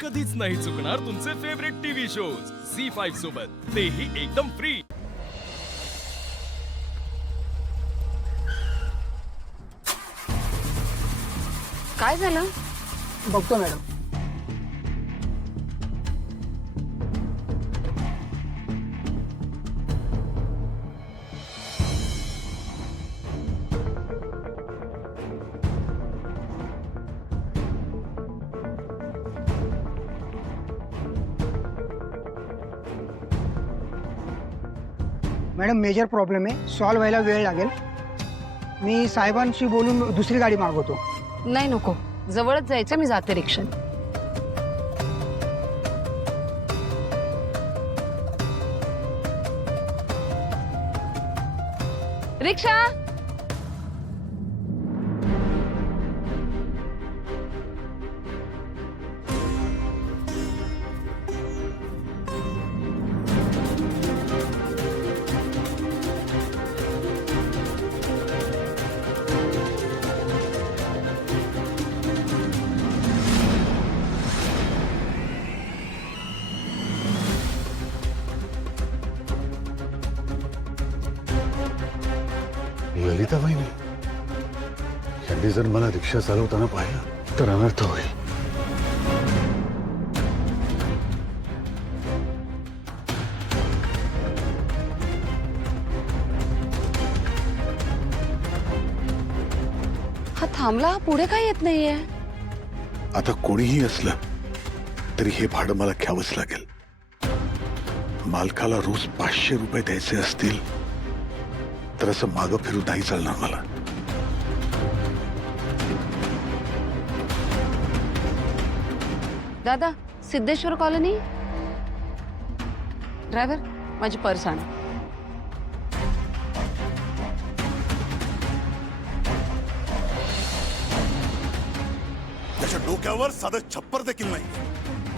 कधीच नाही चुकणार तुमचे फेवरेट टीव्ही शोज झी5 सोबत, तेही एकदम फ्री। काय झालं? बघतो मॅडम। मॅडम मेजर प्रॉब्लेम आहे, सॉल्व व्हायला वेळ लागेल। मी साहेबांशी बोलून दुसरी गाडी मागवतो। नाही नको, जवळच जायचं, मी जाते रिक्षाने। रिक्षा ललिता वहिनी यांनी जर मला रिक्षा चालवताना पाहिलं तर अनर्थ होईल। हा थांबला, हा पुढे काय येत नाहीये? आता कोणीही असलं तरी हे भाडं मला घ्यावंच लागेल। मालकाला रोज 500 रुपये द्यायचे असतील तर असं मागं फिरू नाही चालणार मला। दादा, सिद्धेश्वर कॉलनी। ड्रायव्हर, माझी पर्स आण। त्याच्या डोक्यावर साधं छप्पर देखील नाही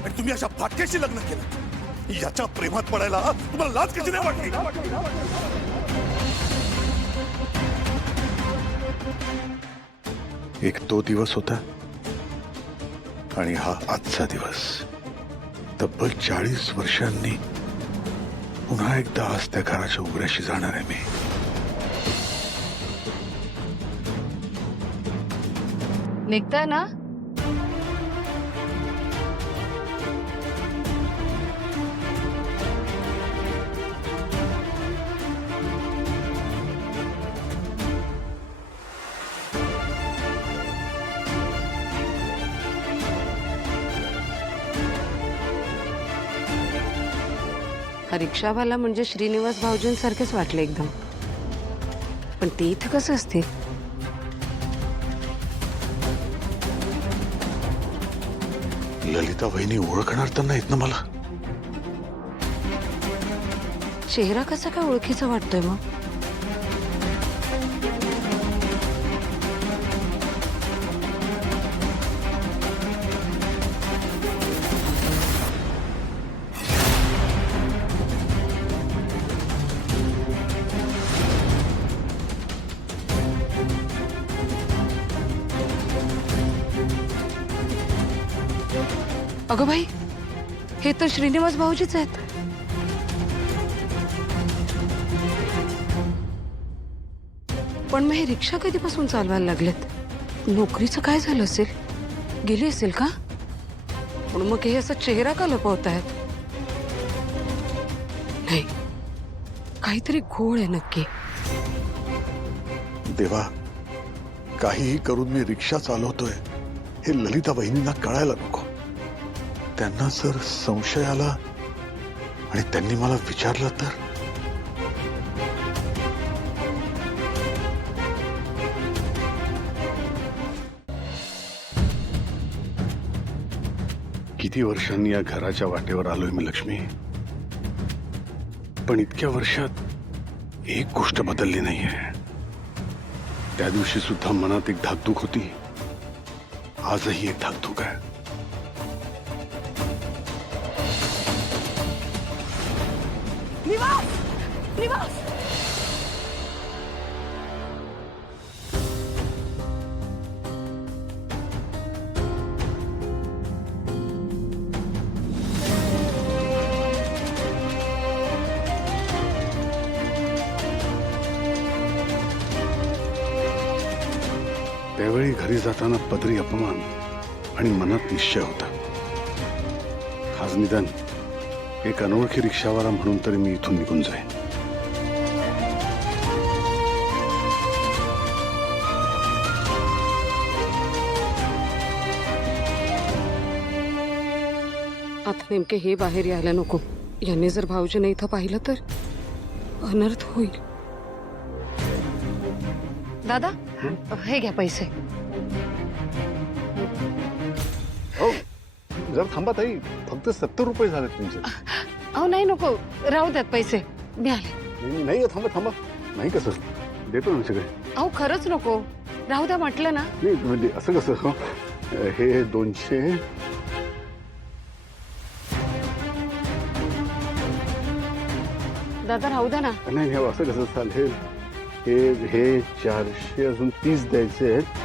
आणि तुम्ही अशा फाटक्याशी लग्न केलं। याच्या प्रेमात पडायला तुम्हाला लाज कशी नाही वाटली? एक तो दिवस होता आणि हा आजचा दिवस। तब्बल 40 वर्षांनी पुन्हा एकदा आज त्या घराच्या उघड्याशी जाणार आहे मी। निघताय ना? हा रिक्षावाला म्हणजे श्रीनिवास भाऊजींसारखेच वाटले एकदम, पण ते इथं कसं असते? ललिता वहिनी ओळखणार तर नाहीत ना मला? चेहरा कसा काय ओळखीचा वाटतोय मग? अगं भाई, हे तर श्रीनिवास भाऊजीच आहेत। पण मग हे रिक्षा कधीपासून चालवायला लागलेत? नोकरीचं काय झालं असेल? गेली असेल का? पण मग हे असा चेहरा का लपवत आहेत? नाही, काहीतरी घोळ आहे नक्की। देवा, काहीही करून मी रिक्षा चालवतोय हे ललिता वहिनींना कळायला नको। त्यांना जर संशय आला आणि त्यांनी मला विचारलं तर? किती वर्षांनी या घराच्या वाटेवर आलोय मी लक्ष्मी, पण इतक्या वर्षात एक गोष्ट बदलली नाहीये। त्या दिवशी सुद्धा मनात एक धाकधूक होती, आजही एक धाकधूक आहे। निवास, निवास, त्यावेळी घरी जाताना पदरी अपमान आणि मनात निश्चय होता, आज निदान एक अनोळखी रिक्षावाला म्हणून तरी मी इथून निघून जाईन. आता नेमके हे बाहेर यायला नको. यांनी जर भाऊजीने इथं पाहिलं तर अनर्थ होईल. दादा हे घ्या पैसे. हो जर थांबा ताई, फक्त 70 रुपये झाले तुमचे. अहो नाही नको, राहू द्यात पैसे. मी आले. नाही थांबा थांबा, नाही कसं देतो ना सगळे. अहो खरंच नको, राहू द्या म्हटलं ना. नाही म्हणजे असं कसं हो, हे 200. दादा राहू द्या ना. नाही हे असं कसं चालेल. हे 400 अजून 30 द्यायचे आहेत.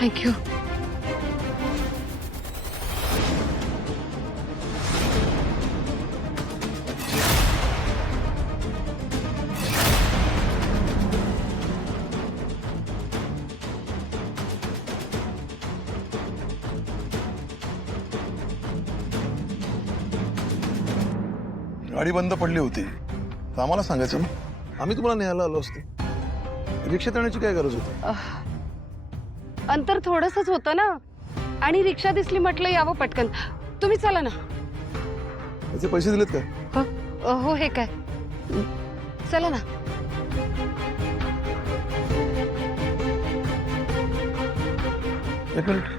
थँक्यू. गाडी बंद पडली होती तर आम्हाला सांगायचं ना, आम्ही तुम्हाला न्यायला आलो असतो. रिक्षेत येण्याची काय गरज होती? अंतर थोडंसंच होतं ना, आणि रिक्षा दिसली म्हटलं यावं पटकन. तुम्ही चला ना. त्याचे पैसे दिलेत का? हो हे काय, चला ना. एक मिनिट.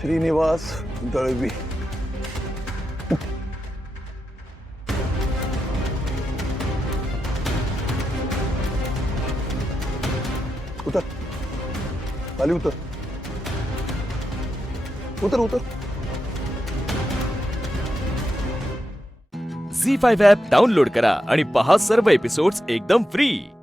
श्रीनिवास दळवी. उतर, खाली उतर, उतर उतर. झी5 ॲप डाउनलोड करा आणि पहा सर्व एपिसोड्स एकदम फ्री.